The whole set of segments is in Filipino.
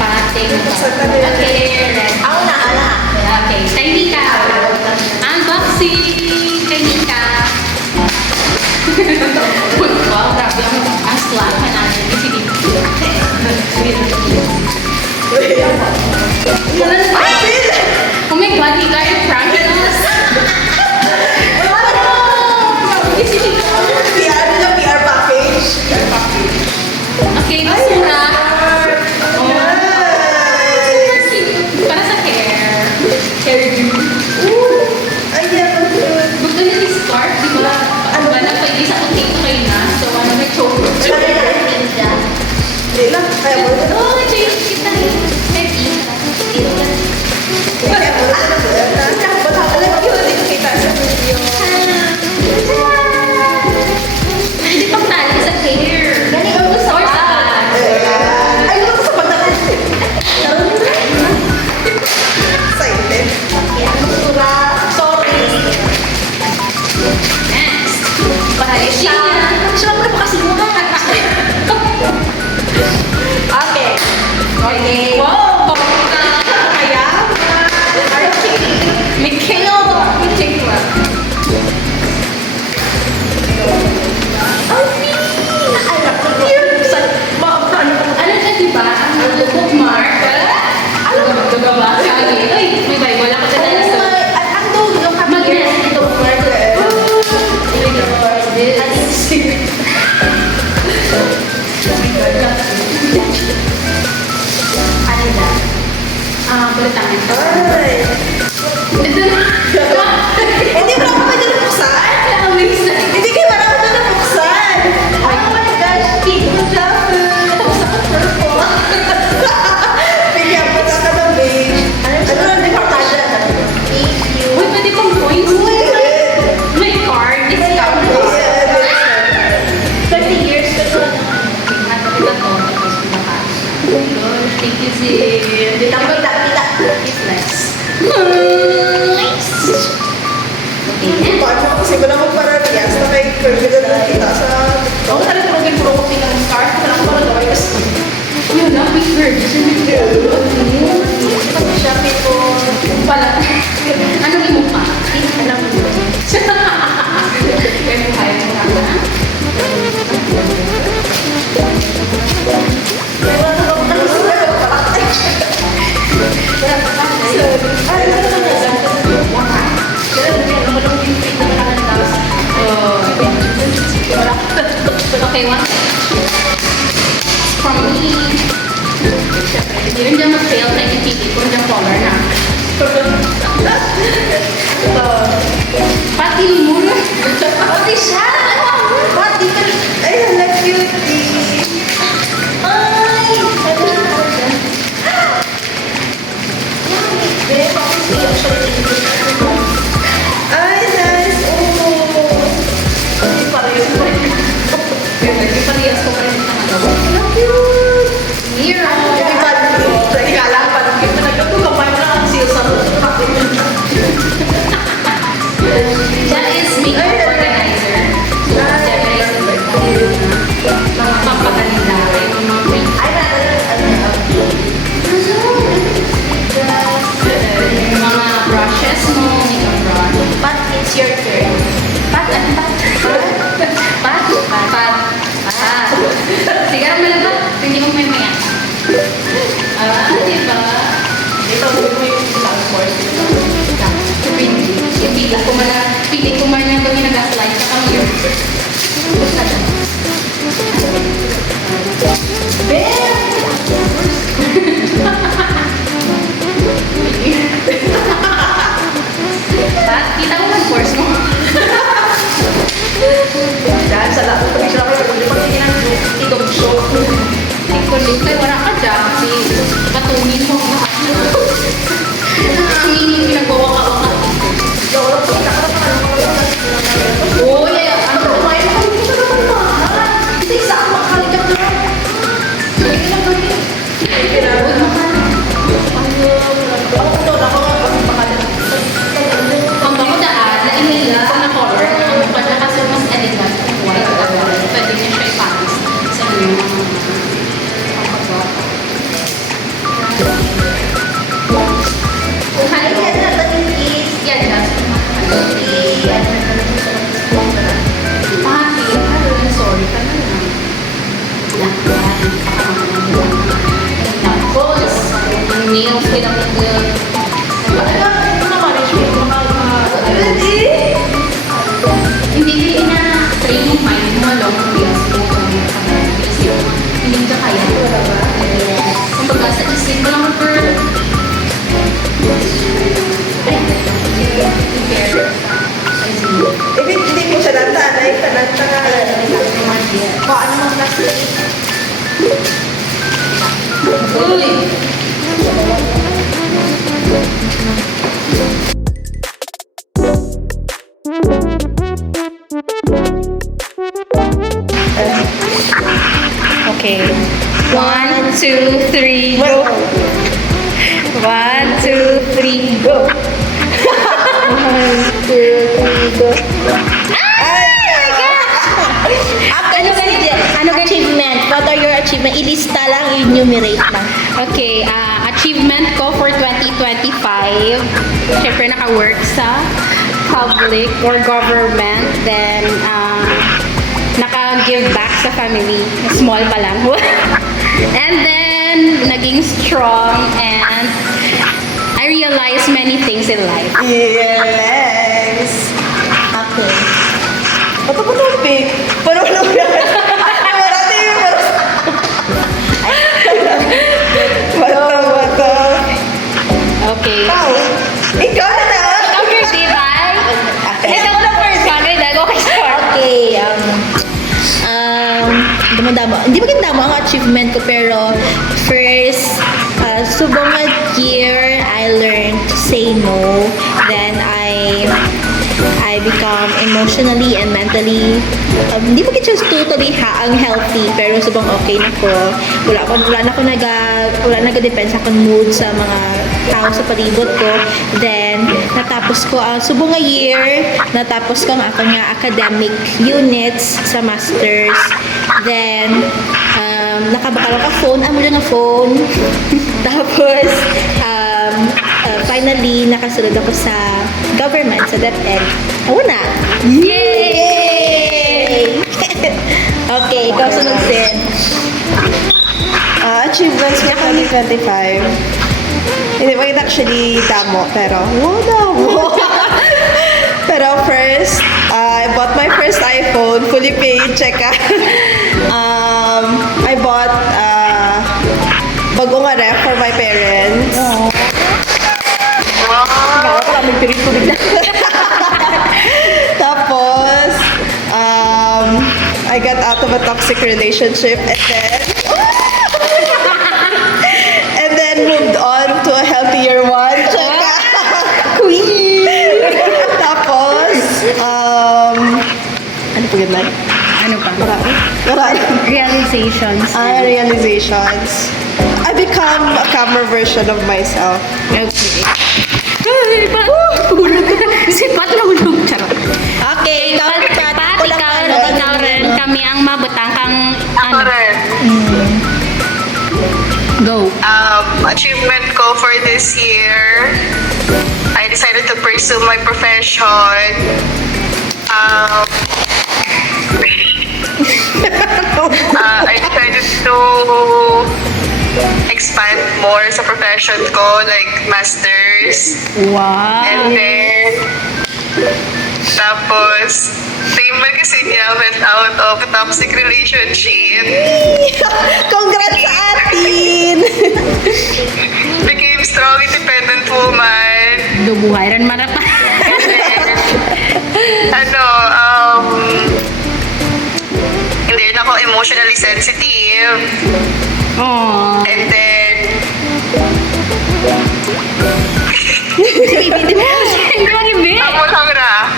Pate. Okay. Ako na, ala. Okay. Kay Mika. Unboxing. Kay Mika. Wow, grabe ang slap na natin. Oh my God, you guys are pranking us. PR package. Okay, basura. Oh. Para sa hair. Hairdo. Ayan. Gusto niya ni scarf, di ba? Ano ba na pwede sa potato kayo na? So, ano may chocolate? Hindi lang. Kaya mo. Oh, ito yung kita rin. May pita. Kaya mo. Alam mo yun, hindi ko kita sa video. Hindi pang tali sa hair. Ganito ko sa Or sa bag. Ay, ano ko sa pagdating? Excited. Sorry. Next. Pahalis siya. Siya lang na kasi muna. Okay. Okay. Wow! Kaya? Mikhail Mitikwa. Ano ka, di ba? Ang bookmark. Alam mo, gagabasa. Ay, may Bible ako na nasa. Balitangan ko. Hindi mo ako pwede nabuksan? Hindi kayo marami na nabuksan. Oh my gosh, pink na Tapos ako purple. Bigyan mo sa kadamig. Ano na, di ba kasha? Thank you. Uy, pwede pang points. May card, discount. 30 years ka to. Thank you, sis. Kita. It's less. Nice. Okay, Paano kasi wala akong parariyas na may permit na kita sa... ako talaga tulogin puro ko ng scarf. Wala ko pala gawin kasi yun na, we heard. Kasi siya ko... Pala. Ano yung mukha? Alam mo. Kaya mukha yung mukha na. May mga nakapagkakas na yung palakay. Okay, one. From me. Yun dyan mag-fail na yung kung dyan color na. Pati mo na. Pati siya! Pati ka! Ay, hala, cutie! Ay! Ay, nice! Oh! Hindi parehas ko rin. Yung parehas ko pa rin sa mga gawa. Ang cute! Here. Hindi ba? Teka lang, parang kita nagkatulong pa na ang sales sa That is makeup organizer. Mga pampaganda. Yung mga print. Yung mga brushes mo. Makeup brush. But it's your turn. Pat. Sige, malabat. Hindi mo may maya. Diba? Ito, mo yung isang course. Pili ko man yung nag-slide sa camera. Pat, kita ko man course mo. Dahil sa lahat ng pag-isip ako, hindi pa itong show. Ikulit kay wala ka dyan. Kasi patungin mo lahat na. Nakangin yung pinagbawa-kawa. Oh, yeah. Ano ba? Hindi sa ako makalikat na. Hindi na gawin. Hindi na gawin. Ako ito, ako ang pakalit. Ang bako daan, na-email sa na color. Ang mukha niya kasi mas elegant. White. Pwede niya siya ipatis sa inyo. Hindi ka kaya. Wala ba? Yes. Kumbaga, sa isip mo lang, girl. Ay, i-care. Hindi ko siya natanay. Tananta nga. Kung ano mang nasa. Uy! Okay. 1, 2, 3, go. 1, 2, 3, go. 1, 2, 3, go. Ano achievement? What are your achievement? Ilista lang, enumerate lang. Okay, achievement ko for 2025. Siyempre, naka-work sa public or government. Then, naka-give back sa family. Small pa lang. And then, naging strong and I realized many things in life. Yes. Okay. Ba't ako topic? Parang wala mo yan. Marati yung Bato. Okay. Wow. Ikaw na. Okay, Titay. Ito ko na first one. Wait, go kay start. Okay. Damo-damo. Hindi maging damo ang achievement ko, pero first, subong year, I learned to say no. Then, I become emotionally and mentally, hindi mo siya totally unhealthy, pero subang okay na ko. Wala na ko depensa akong mood sa mga tao sa palibot ko. Then, natapos ko ang subong year, natapos ko ang akong nga academic units sa masters. Then, nakabakal ka phone, amo lang nga phone. Tapos, finally, nakasunod ako sa government, sa DepEd. Ako na. Yay! Okay, ikaw sunod din. Achievements ko 2025. Hindi mo actually damo, pero wow. Pero first, I bought my first iPhone, fully paid, check out. I bought bagong ref for my parents. Tapos, I got out of a toxic relationship and then moved on to a healthier one. Check out. Queen! Tapos, ano pa ganun? Ano pa? Marami. Realizations. Realizations. I become a calmer version of myself. Okay. Ay, hulog. Si Pat nahulog. Charot. Okay, ikaw Pat, ikaw rin. Kami ang mabutang kang ano. Go. Achievement ko for this year, I decided to pursue my profession. I decided to expand more sa profession ko, like masters. Wow. And then, tapos, same man kasi niya went out of a toxic relationship. Congrats sa atin! Became strong, independent woman. Dubuhay rin marapa. Hindi rin ako emotionally sensitive. Aww. And then, Hindi mo rin, ako lang na.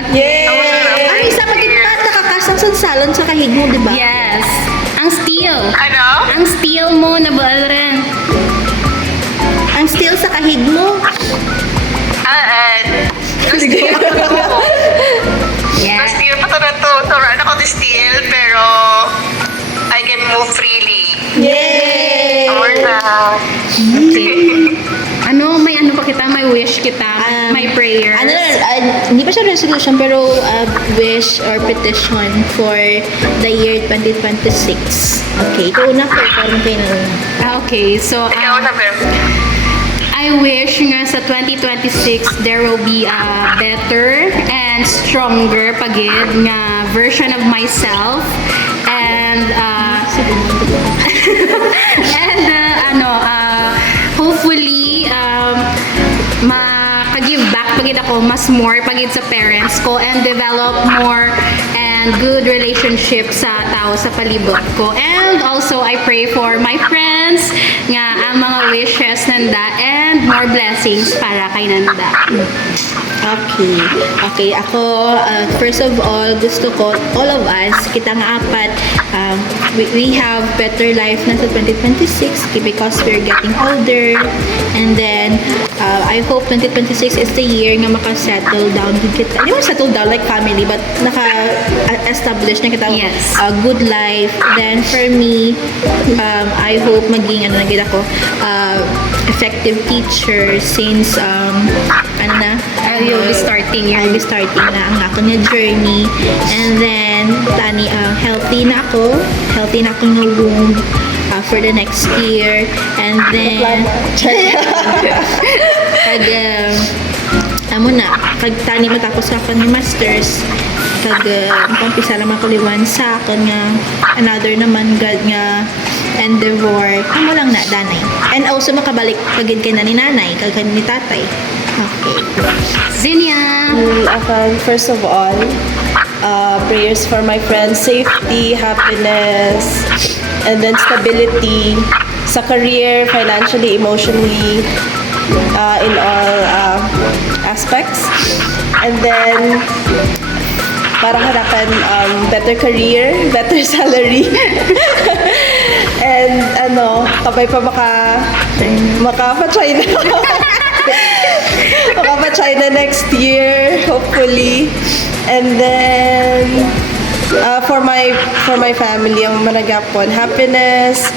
Okay. Ang isa magigpat, nakakasang salon sa kahig mo, di ba? Yes. Ang steel. Ano? Ang steel mo na ba rin? Ang still sa kahig mo. Steal pa to. Yeah. Steal pa to na to. So, run ako to steal, pero I can move freely. Yay! Or na. Okay. May ano pa kita, may wish kita, may prayer. Hindi pa siya resolution, pero wish or petition for the year 2026. Okay, ikaw una po, parang kayo na una. Okay, so Ikaw na, Bem. I wish nga sa 2026 there will be a better and stronger pagid nga version of myself and And hopefully maka-give back pagid ako mas more pagid sa parents ko and develop more and good relationship sa tao sa palibot ko. And also I pray for my friends nga ang mga wishes nanda and more blessings para kay nanda. Okay. Okay, ako, first of all, gusto ko, all of us, kita nga apat, we have better life na sa 2026 because we're getting older. And then, I hope 2026 is the year nga maka-settle down din kita. Hindi mo settle down like family, but naka-establish na kita Yes. a good life. Then, for me, I hope maging, ako, effective teacher since, You'll be starting your I'll be starting na ang ako na journey. And then, tani, healthy na ako nga womb for the next year. And then, kag tani matapos ako ng masters, kag pampisa naman ko liwan sa akon nga another naman God nga endeavor amo lang na danay, and also makabalik pagid kay na ni nanay kag ni tatay. Okay. Zinnia. First of all, prayers for my friends, safety, happiness, and then stability sa career, financially, emotionally, in all aspects. And then, para hanapan better career, better salary. And kabay pa maka-China. Maka-China next year, hopefully. And then, for my family, ang managapon, happiness,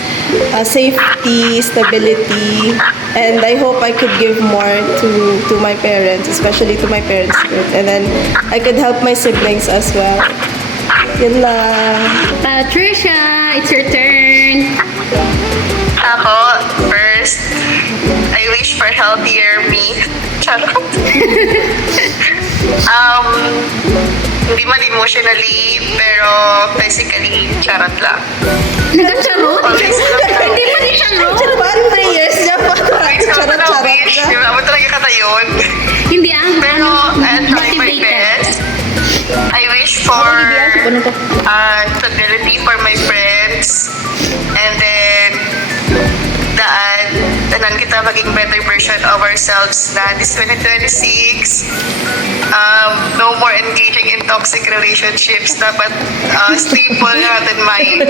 safety, stability, and I hope I could give more to my parents, especially to my parents. And then, I could help my siblings as well. Yun lang. Patricia, it's your turn. Ako, first, I wish for healthier me. Charot. Hindi man emotionally, pero physically, charot lang. Nagacharo? Always lang. Hindi pa ni charo. Charot prayers niya pa. Always lang na Charot-charot wish. na. Di ba? Ako talaga kata yun. Hindi ang Pero, I'll try my motivated. best. I wish for stability for my friends. And then, tanan kita maging better version of ourselves na this 2026. No more engaging in toxic relationships. Dapat stable natin mind.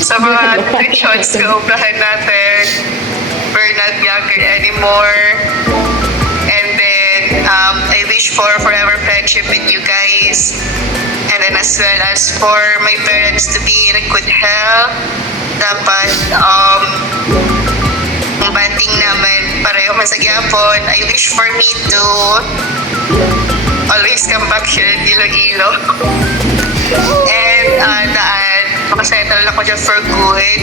Sa mga decisions na ubrahan natin. We're not younger anymore. And then, I wish for forever friendship with you guys. And then as well as for my parents to be in a good health. Dapat, ang banding naman pareho masagyapon. I wish for me to always come back here in Iloilo. And makasettle na ko dyan for good.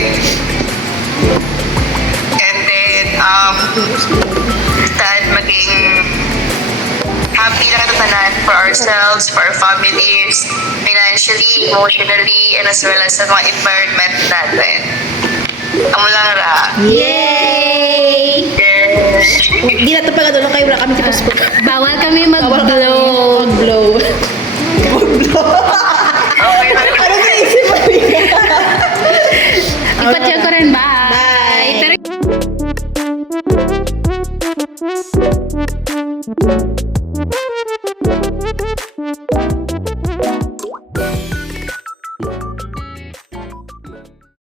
And then, maging happy na katanan for ourselves, for our families, financially, emotionally, and as well as sa mga environment natin. Ang lara. Yay! Yes. Di na ito pala doon kayo, wala kami tipos ko. Bawal kami mag-blow. Mag-blow. Okay, Ano na isip mo? Ipacheck ko rin. Bye. Bye.